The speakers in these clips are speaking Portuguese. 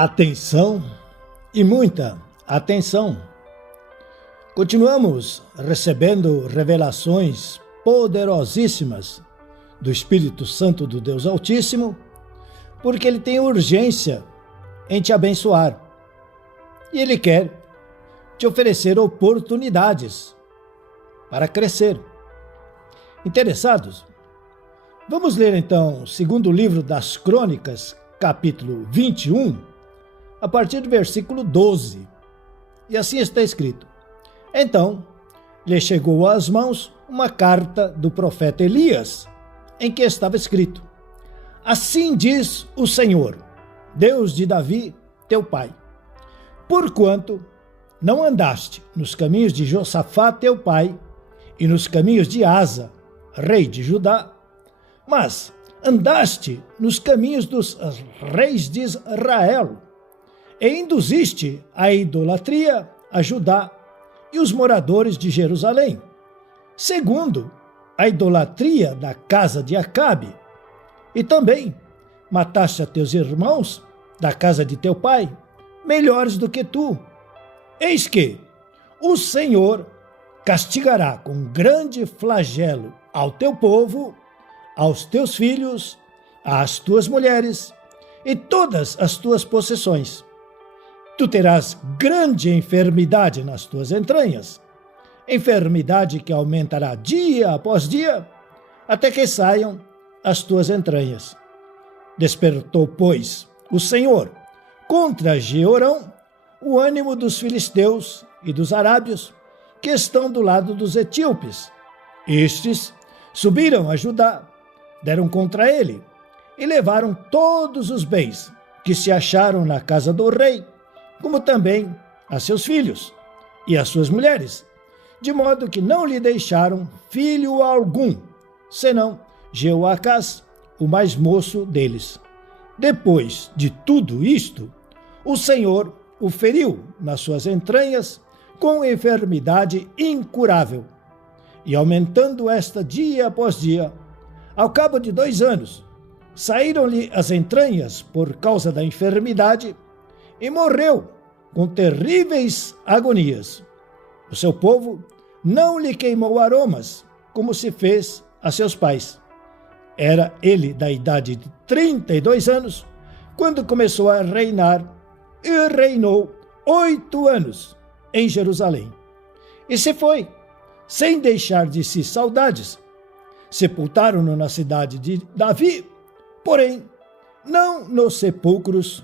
Atenção e muita atenção. Continuamos recebendo revelações poderosíssimas do Espírito Santo do Deus Altíssimo, porque Ele tem urgência em te abençoar. E Ele quer te oferecer oportunidades para crescer. Interessados? Vamos ler então o segundo livro das Crônicas, capítulo 21, a partir do versículo 12. E assim está escrito: Então lhe chegou às mãos uma carta do profeta Elias, em que estava escrito: Assim diz o Senhor, Deus de Davi, teu pai: Porquanto não andaste nos caminhos de Josafá, teu pai, e nos caminhos de Asa, rei de Judá, mas andaste nos caminhos dos reis de Israel, e induziste a idolatria a Judá e os moradores de Jerusalém, segundo a idolatria da casa de Acabe, e também mataste a teus irmãos da casa de teu pai, melhores do que tu. Eis que o Senhor castigará com grande flagelo ao teu povo, aos teus filhos, às tuas mulheres e todas as tuas possessões. Tu terás grande enfermidade nas tuas entranhas, enfermidade que aumentará dia após dia, até que saiam as tuas entranhas. Despertou, pois, o Senhor contra Jeorão o ânimo dos filisteus e dos arábios, que estão do lado dos etíopes. Estes subiram a Judá, deram contra ele e levaram todos os bens que se acharam na casa do rei, como também a seus filhos e as suas mulheres, de modo que não lhe deixaram filho algum, senão Jeoacás, o mais moço deles. Depois de tudo isto, o Senhor o feriu nas suas entranhas com enfermidade incurável, e aumentando esta dia após dia, ao cabo de 2 anos, saíram-lhe as entranhas por causa da enfermidade, e morreu com terríveis agonias. O seu povo não lhe queimou aromas, como se fez a seus pais. Era ele da idade de 32 anos, quando começou a reinar, e reinou 8 anos em Jerusalém. E se foi, sem deixar de si saudades. Sepultaram-no na cidade de Davi, porém, não nos sepulcros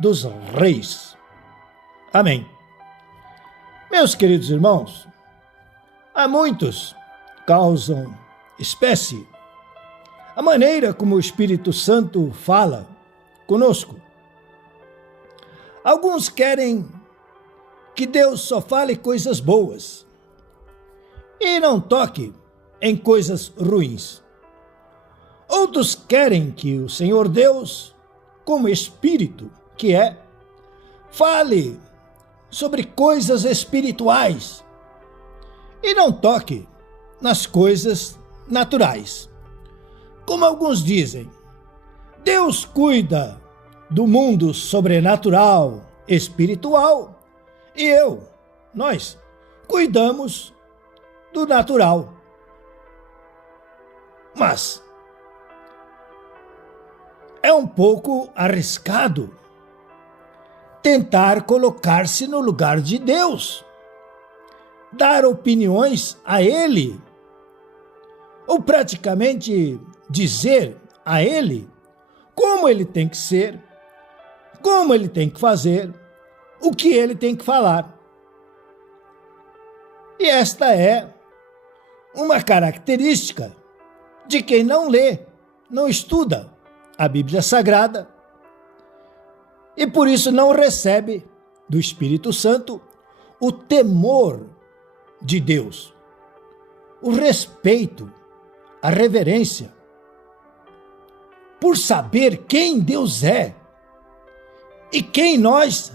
dos reis. Amém. Meus queridos irmãos, há muitos causam espécie a maneira como o Espírito Santo fala conosco. Alguns querem que Deus só fale coisas boas e não toque em coisas ruins. Outros querem que o Senhor Deus, como Espírito que é, fale sobre coisas espirituais e não toque nas coisas naturais. Como alguns dizem, Deus cuida do mundo sobrenatural, espiritual, e nós, cuidamos do natural. Mas é um pouco arriscado tentar colocar-se no lugar de Deus, dar opiniões a Ele, ou praticamente dizer a Ele como Ele tem que ser, como Ele tem que fazer, o que Ele tem que falar. E esta é uma característica de quem não lê, não estuda a Bíblia Sagrada, e por isso não recebe do Espírito Santo o temor de Deus, o respeito, a reverência, por saber quem Deus é e quem nós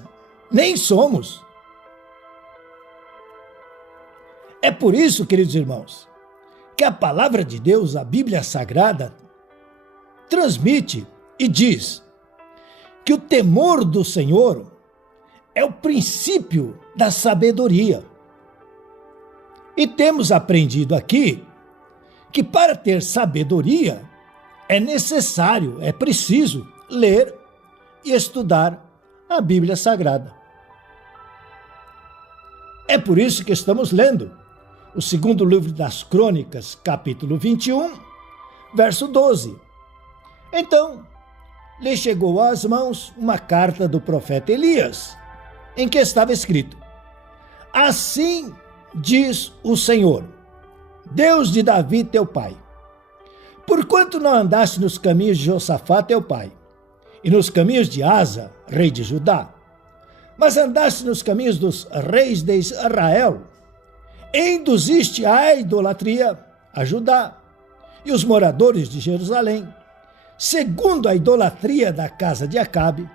nem somos. É por isso, queridos irmãos, que a palavra de Deus, a Bíblia Sagrada, transmite e diz que o temor do Senhor é o princípio da sabedoria. E temos aprendido aqui que para ter sabedoria é necessário, é preciso ler e estudar a Bíblia Sagrada. É por isso que estamos lendo o segundo livro das Crônicas, capítulo 21, verso 12. Então, lhe chegou às mãos uma carta do profeta Elias, em que estava escrito: assim diz o Senhor, Deus de Davi teu pai, porquanto não andaste nos caminhos de Josafá teu pai, e nos caminhos de Asa, rei de Judá, mas andaste nos caminhos dos reis de Israel, e induziste à idolatria a Judá e os moradores de Jerusalém, segundo a idolatria da casa de Acabe,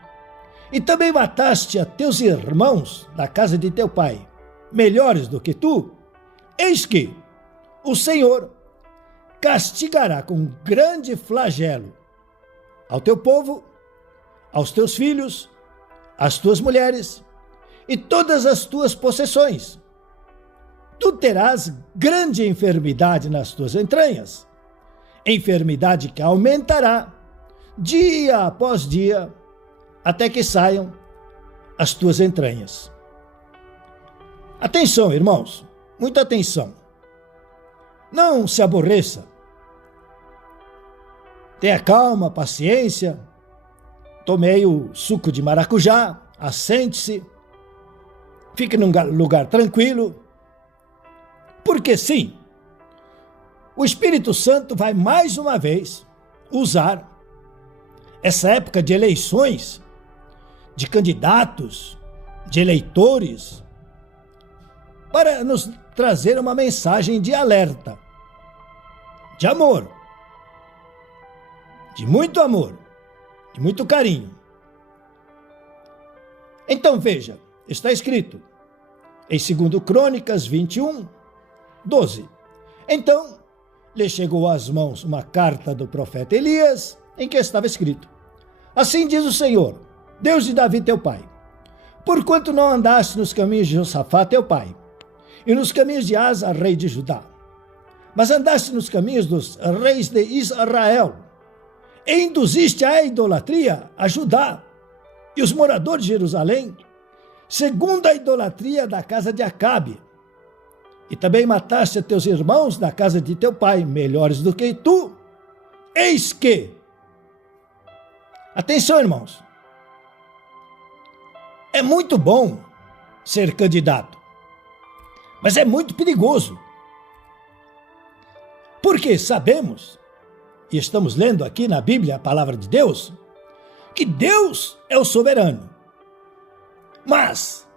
e também mataste a teus irmãos da casa de teu pai, melhores do que tu, eis que o Senhor castigará com grande flagelo ao teu povo, aos teus filhos, às tuas mulheres e todas as tuas possessões. Tu terás grande enfermidade nas tuas entranhas, enfermidade que aumentará dia após dia, até que saiam as tuas entranhas. Atenção, irmãos, muita atenção. Não se aborreça. Tenha calma, paciência. Tomei o suco de maracujá, assente-se, fique num lugar tranquilo, porque sim, o Espírito Santo vai mais uma vez usar essa época de eleições, de candidatos, de eleitores, para nos trazer uma mensagem de alerta, de amor, de muito amor, de muito carinho. Então veja, está escrito em 2 Crônicas 21, 12. Então lhe chegou às mãos uma carta do profeta Elias, em que estava escrito: assim diz o Senhor, Deus de Davi teu pai, porquanto não andaste nos caminhos de Josafá teu pai, e nos caminhos de Asa, rei de Judá, mas andaste nos caminhos dos reis de Israel, e induziste à idolatria a Judá e os moradores de Jerusalém, segundo a idolatria da casa de Acabe, e também mataste a teus irmãos da casa de teu pai, melhores do que tu, eis que... Atenção, irmãos, é muito bom ser candidato, mas é muito perigoso, porque sabemos, e estamos lendo aqui na Bíblia a palavra de Deus, que Deus é o soberano, mas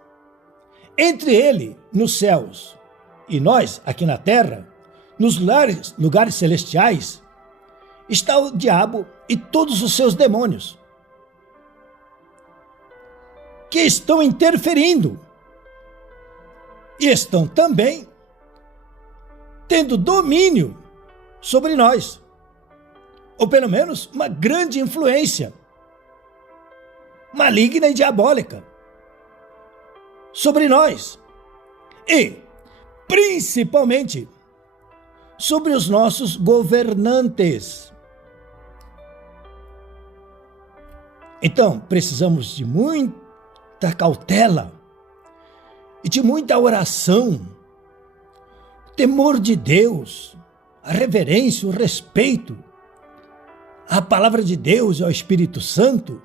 entre Ele nos céus e nós aqui na terra, nos lugares celestiais, está o diabo e todos os seus demônios, que estão interferindo e estão também tendo domínio sobre nós, ou pelo menos uma grande influência maligna e diabólica sobre nós e principalmente sobre os nossos governantes. Então, precisamos de muita cautela e de muita oração, o temor de Deus, a reverência, o respeito à palavra de Deus e ao Espírito Santo,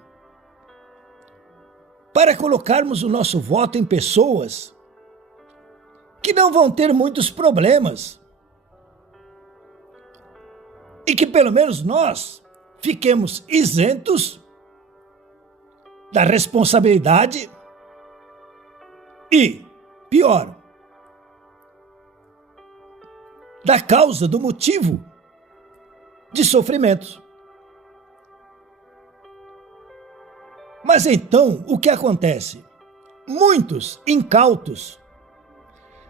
para colocarmos o nosso voto em pessoas que não vão ter muitos problemas e que pelo menos nós fiquemos isentos da responsabilidade e, pior, da causa, do motivo de sofrimentos. Mas então, o que acontece? Muitos incautos,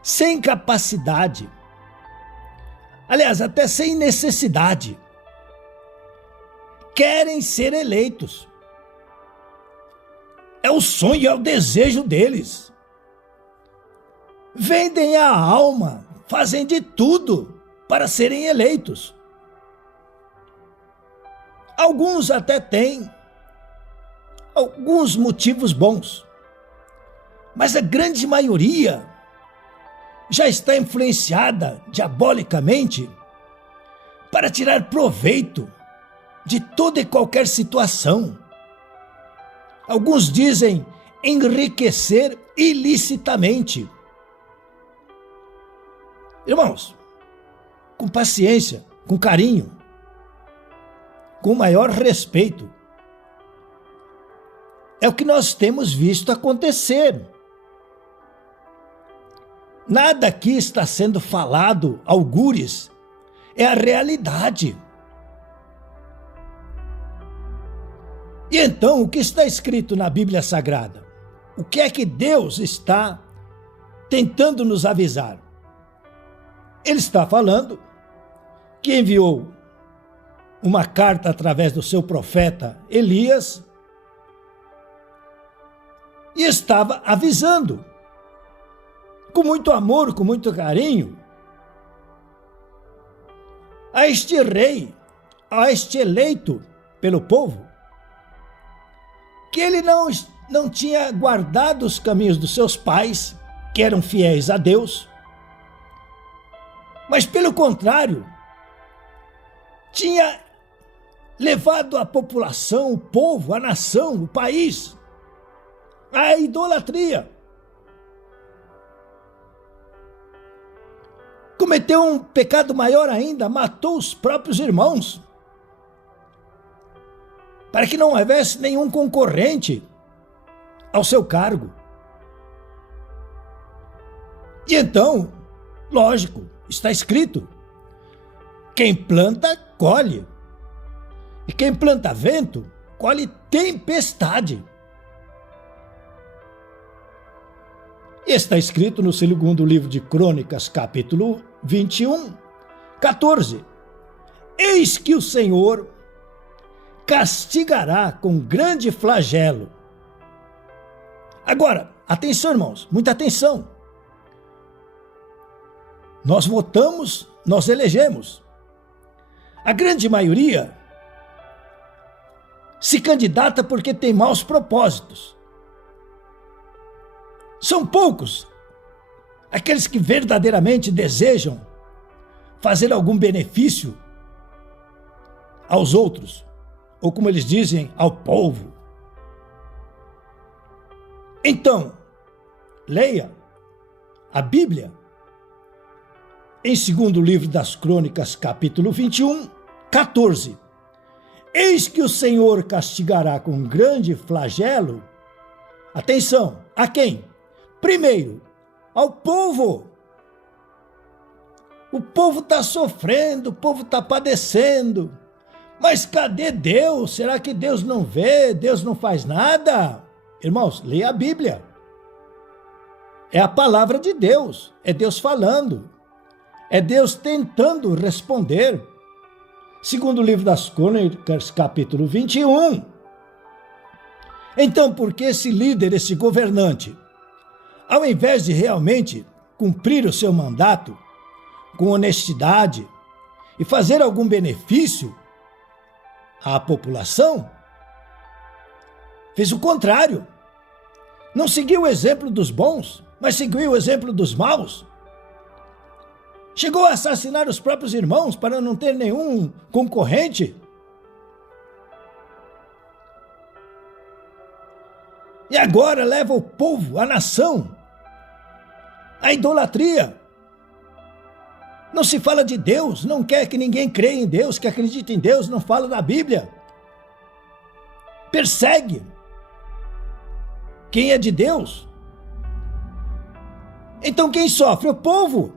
sem capacidade, aliás, até sem necessidade, querem ser eleitos. É o sonho, é o desejo deles. Vendem a alma, fazem de tudo para serem eleitos. Alguns até têm alguns motivos bons, mas a grande maioria já está influenciada diabolicamente para tirar proveito de toda e qualquer situação. Alguns dizem enriquecer ilicitamente. Irmãos, com paciência, com carinho, com maior respeito, é o que nós temos visto acontecer. Nada aqui está sendo falado, algures, é a realidade. E então, o que está escrito na Bíblia Sagrada? O que é que Deus está tentando nos avisar? Ele está falando que enviou uma carta através do seu profeta Elias e estava avisando, com muito amor, com muito carinho, a este rei, a este eleito pelo povo, que ele não tinha guardado os caminhos dos seus pais, que eram fiéis a Deus, mas pelo contrário, tinha levado a população, o povo, a nação, o país, à idolatria. Cometeu um pecado maior ainda, matou os próprios irmãos, para que não houvesse nenhum concorrente ao seu cargo. E então, lógico, está escrito: quem planta, colhe. E quem planta vento, colhe tempestade. E está escrito no segundo livro de Crônicas, capítulo 21, 14. Eis que o Senhor castigará com grande flagelo. Agora, atenção, irmãos, muita atenção. Nós votamos, nós elegemos. A grande maioria se candidata porque tem maus propósitos. São poucos aqueles que verdadeiramente desejam fazer algum benefício aos outros, ou como eles dizem, ao povo. Então, leia a Bíblia em segundo livro das Crônicas, capítulo 21, 14. Eis que o Senhor castigará com grande flagelo. Atenção, a quem? Primeiro, ao povo. O povo está sofrendo, o povo está padecendo. Mas cadê Deus? Será que Deus não vê? Deus não faz nada? Irmãos, leia a Bíblia. É a palavra de Deus, é Deus falando. É Deus tentando responder. Segundo o livro das Crônicas, capítulo 21. Então, por que esse líder, esse governante, ao invés de realmente cumprir o seu mandato com honestidade e fazer algum benefício à população, fez o contrário? Não seguiu o exemplo dos bons, mas seguiu o exemplo dos maus. Chegou a assassinar os próprios irmãos para não ter nenhum concorrente. E agora leva o povo, a nação, à idolatria. Não se fala de Deus, não quer que ninguém creia em Deus, que acredite em Deus, não fala da Bíblia. Persegue quem é de Deus. Então quem sofre? O povo.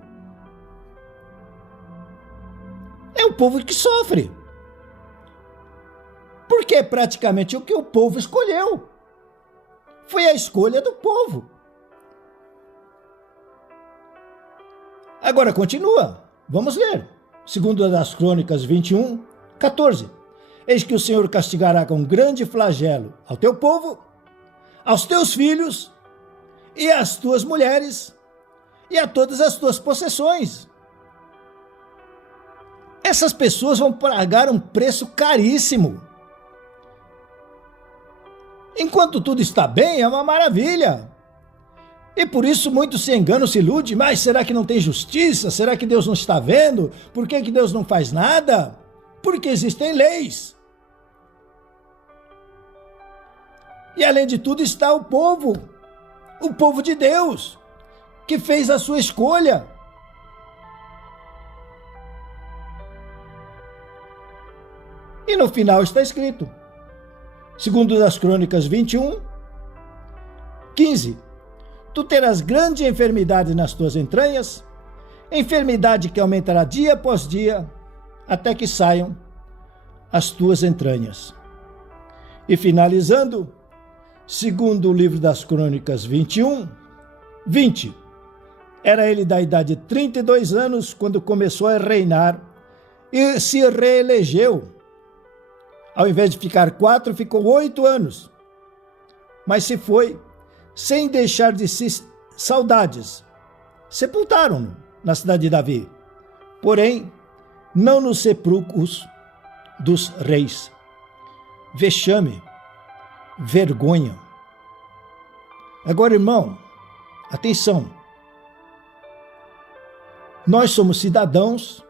É o povo que sofre. Porque é praticamente o que o povo escolheu. Foi a escolha do povo. Agora continua. Vamos ler. Segundo das Crônicas 21, 14. Eis que o Senhor castigará com grande flagelo ao teu povo, aos teus filhos e às tuas mulheres e a todas as tuas possessões. Essas pessoas vão pagar um preço caríssimo. Enquanto tudo está bem, é uma maravilha. E por isso muitos se enganam, se iludem. Mas será que não tem justiça? Será que Deus não está vendo? Por que Deus não faz nada? Porque existem leis. E além de tudo está o povo de Deus, que fez a sua escolha. E no final está escrito, segundo das Crônicas 21, 15, tu terás grande enfermidade nas tuas entranhas, enfermidade que aumentará dia após dia, até que saiam as tuas entranhas. E finalizando, segundo o livro das Crônicas 21, 20, era ele da idade de 32 anos quando começou a reinar e se reelegeu. Ao invés de ficar 4, ficou 8 anos. Mas se foi sem deixar de si saudades. Sepultaram-no na cidade de Davi, porém, não nos sepulcros dos reis. Vexame, vergonha. Agora, irmão, atenção. Nós somos cidadãos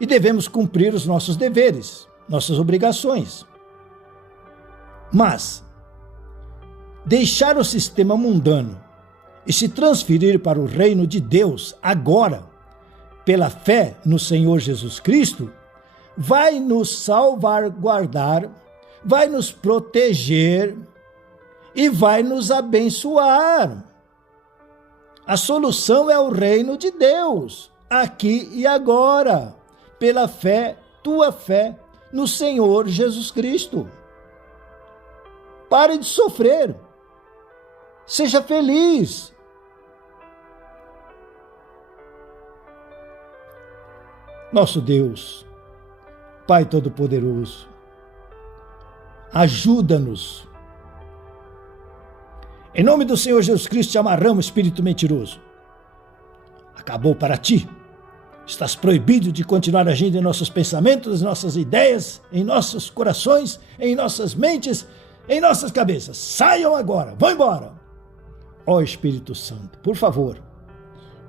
e devemos cumprir os nossos deveres, nossas obrigações. Mas deixar o sistema mundano e se transferir para o reino de Deus agora, pela fé no Senhor Jesus Cristo, vai nos salvaguardar, vai nos proteger e vai nos abençoar. A solução é o reino de Deus, aqui e agora, pela fé, tua fé no Senhor Jesus Cristo. Pare de sofrer. Seja feliz. Nosso Deus, Pai Todo-Poderoso, ajuda-nos. Em nome do Senhor Jesus Cristo, te amarramos, espírito mentiroso. Acabou para ti. Estás proibido de continuar agindo em nossos pensamentos, nossas ideias, em nossos corações, em nossas mentes, em nossas cabeças. Saiam agora, vão embora. Ó Espírito Santo, por favor,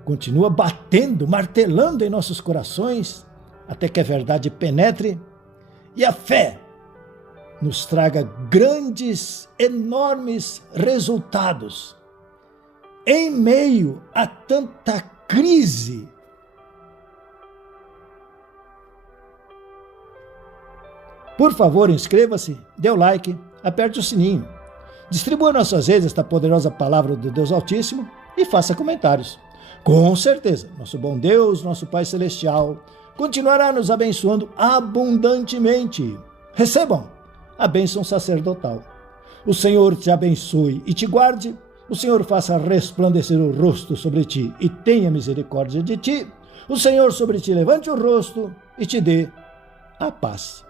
continua batendo, martelando em nossos corações, até que a verdade penetre e a fé nos traga grandes, enormes resultados em meio a tanta crise. Por favor, inscreva-se, dê o like, aperte o sininho, distribua nas suas redes esta poderosa palavra do Deus Altíssimo e faça comentários. Com certeza, nosso bom Deus, nosso Pai Celestial, continuará nos abençoando abundantemente. Recebam a bênção sacerdotal. O Senhor te abençoe e te guarde. O Senhor faça resplandecer o rosto sobre ti e tenha misericórdia de ti. O Senhor sobre ti levante o rosto e te dê a paz.